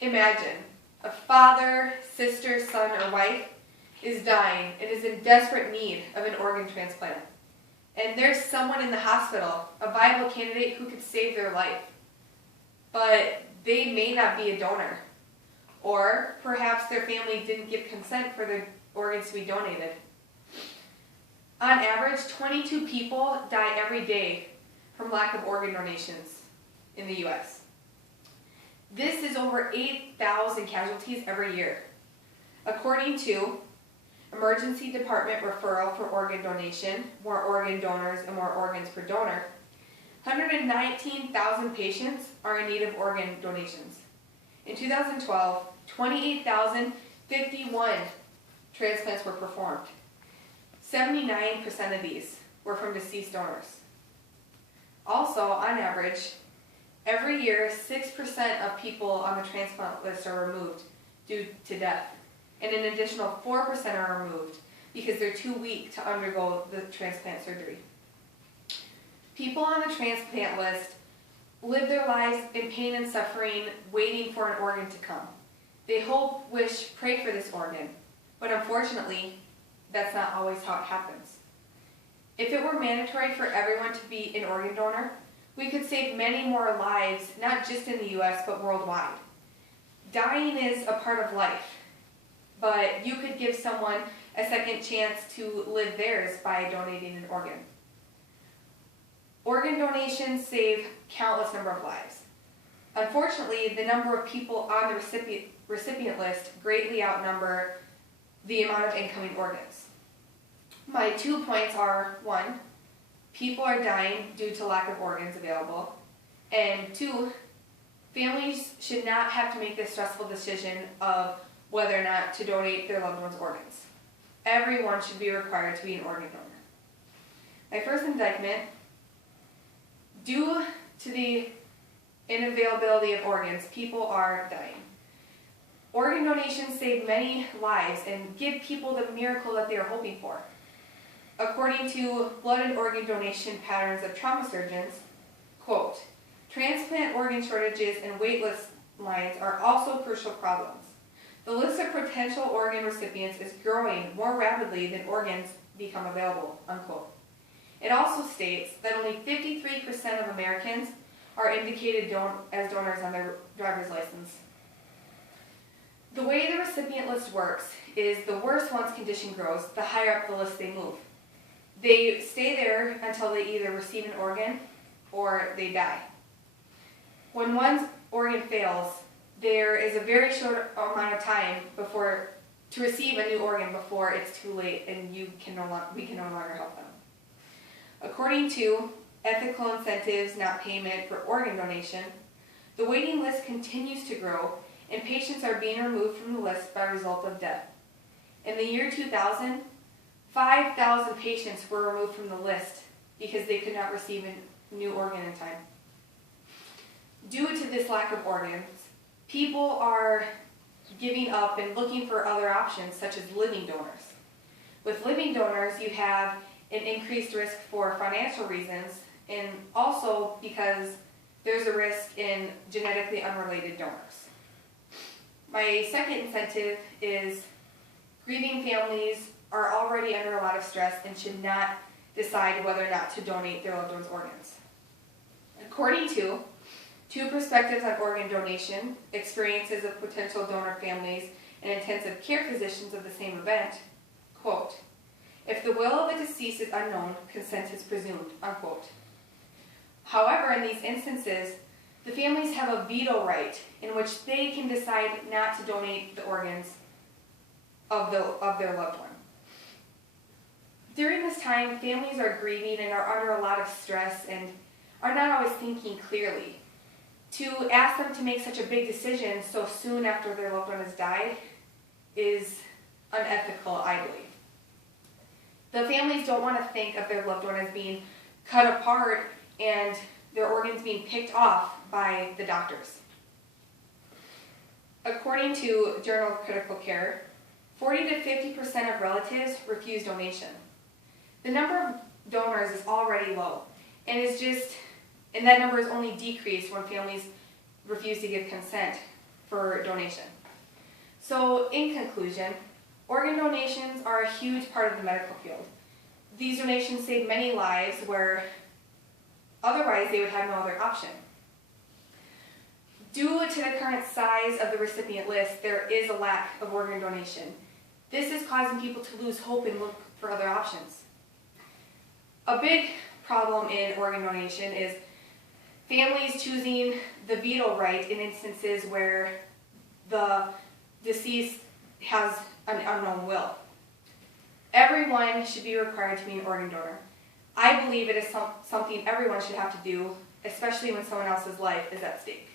Imagine a father, sister, son, or wife is dying and is in desperate need of an organ transplant. And there's someone in the hospital, a viable candidate who could save their life. But they may not be a donor. Or perhaps their family didn't give consent for their organs to be donated. On average, 22 people die every day from lack of organ donations in the U.S. This is over 8,000 casualties every year. According to Emergency Department Referral for Organ Donation, more organ donors and more organs per donor, 119,000 patients are in need of organ donations. In 2012, 28,051 transplants were performed. 79% of these were from deceased donors. Also, on average, every year 6% of people on the transplant list are removed due to death, and an additional 4% are removed because they're too weak to undergo the transplant surgery. People on the transplant list live their lives in pain and suffering, waiting for an organ to come. They hope, wish, pray for this organ, but unfortunately, that's not always how it happens. If it were mandatory for everyone to be an organ donor, we could save many more lives, not just in the U.S., but worldwide. Dying is a part of life, but you could give someone a second chance to live theirs by donating an organ. Organ donations save countless number of lives. Unfortunately, the number of people on the recipient list greatly outnumber the amount of incoming organs. My 2 points are, 1, people are dying due to lack of organs available, and 2, families should not have to make the stressful decision of whether or not to donate their loved one's organs. Everyone should be required to be an organ donor. My first indictment: due to the unavailability of organs, people are dying. Organ donations save many lives and give people the miracle that they are hoping for. According to Blood and Organ Donation Patterns of Trauma Surgeons, quote, transplant organ shortages and waitlist lines are also crucial problems. The list of potential organ recipients is growing more rapidly than organs become available, unquote. It also states that only 53% of Americans are indicated as donors on their driver's license. The way the recipient list works is the worse one's condition grows, the higher up the list they move. They stay there until they either receive an organ or they die. When one's organ fails, there is a very short amount of time to receive a new organ before it's too late and we can no longer help them. According to Ethical Incentives Not Payment for Organ Donation, the waiting list continues to grow and patients are being removed from the list by result of death. In the year 2000, 5,000 patients were removed from the list because they could not receive a new organ in time. Due to this lack of organs, people are giving up and looking for other options such as living donors. With living donors, you have an increased risk for financial reasons and also because there's a risk in genetically unrelated donors. My second incentive is grieving families are already under a lot of stress and should not decide whether or not to donate their loved one's organs. According to Two Perspectives on Organ Donation, Experiences of Potential Donor Families and Intensive Care Physicians of the Same Event, quote, if the will of the deceased is unknown, consent is presumed, unquote. However, in these instances, the families have a veto right in which they can decide not to donate the organs of their loved one. During this time, families are grieving and are under a lot of stress and are not always thinking clearly. To ask them to make such a big decision so soon after their loved one has died is unethical, I believe. The families don't want to think of their loved one as being cut apart and their organs being picked off by the doctors. According to Journal of Critical Care, 40 to 50% of relatives refuse donation. The number of donors is already low, and that number is only decreased when families refuse to give consent. for donation. So in conclusion, organ donations are a huge part of the medical field. These donations save many lives where otherwise they would have no other option. Due to the current size of the recipient list, there is a lack of organ donation. This is causing people to lose hope and look for other options. A big problem in organ donation is families choosing the veto right in instances where the deceased has an unknown will. Everyone should be required to be an organ donor. I believe it is something everyone should have to do, especially when someone else's life is at stake.